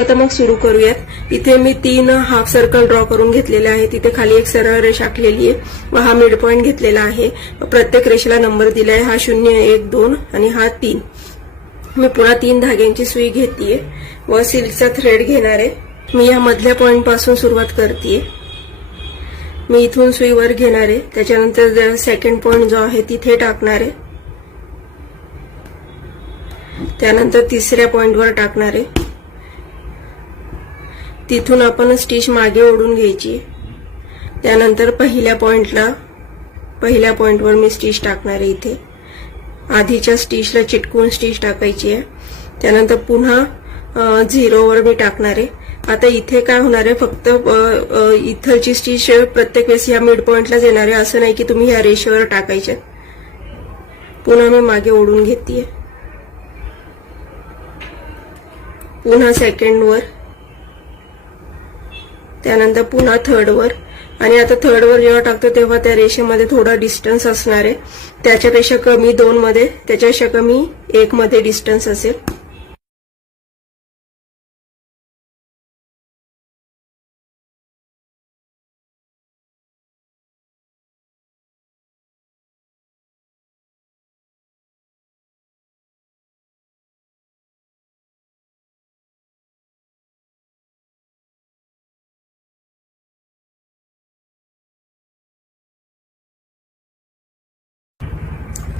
आता मग सुरू करूयात। इथे मी 3 हाफ सर्कल ड्रॉ करून घेतलेले आहे। तिथे खाली एक सरळ रेष आखलेली आहे व हा मिड पॉइंट घेतलेला आहे। प्रत्येक रेषेला नंबर दिला आहे, हा 0, 1, 2 आणि हा 3। मी पुन्हा 3 धाग्यांची सुई घेतेय व सिल्कचा थ्रेड घेणार आहे। मी या मधल्या पॉइंट पासून सुरुवात करतेय। मी इथून सुई वर घेणार आहे, त्याच्यानंतर सेकंड पॉइंट जो आहे तिथे टाकणार आहे, त्यानंतर तिसऱ्या पॉइंटवर टाकणार आहे। तिथून आपण स्टिच मागे ओढून घ्यायची, त्यानंतर पहिल्या पॉइंटवर मी स्टिच टाकणार आहे। इथे आधीच्या स्टिचला चिटकून स्टिच टाकायची आहे, त्यानंतर पुन्हा 0 वर मी टाकणार आहे। आता इथे काय होणार आहे, फक्त इथलची स्टिच प्रत्येक वेळेस या मिड पॉइंटलाच येणार आहे, असं नाही की तुम्ही ह्या रेषेवर टाकायचे। पुन्हा मी मागे ओढून घेतेय, पुन्हा सेकंड वर, त्यानंतर पुन्हा थर्ड वर। आणि आता थर्ड वर जेव्हा टाकतो तेव्हा त्या रेषेमध्ये थोडा डिस्टन्स असणार आहे, त्याच्यापेक्षा कमी 2 मध्ये, त्याच्यापेक्षा कमी 1 मध्ये डिस्टन्स असेल।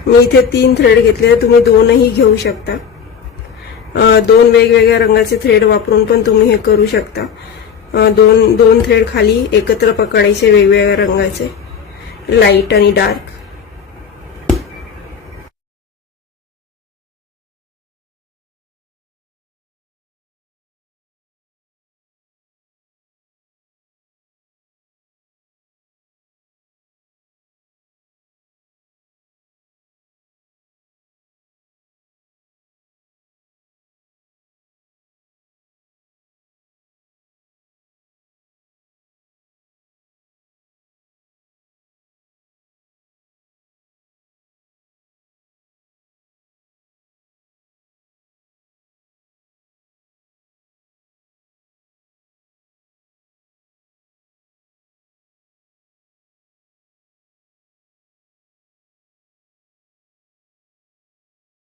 मी इथे 3 थ्रेड घेतले, तुम्ही 2ही घेऊ शकता। 2 वेगवेगळ्या रंगाचे थ्रेड वापरून पण तुम्ही हे करू शकता। 2 थ्रेड खाली एकत्र पकडायचे, वेगवेगळ्या रंगाचे, लाईट आणि डार्क।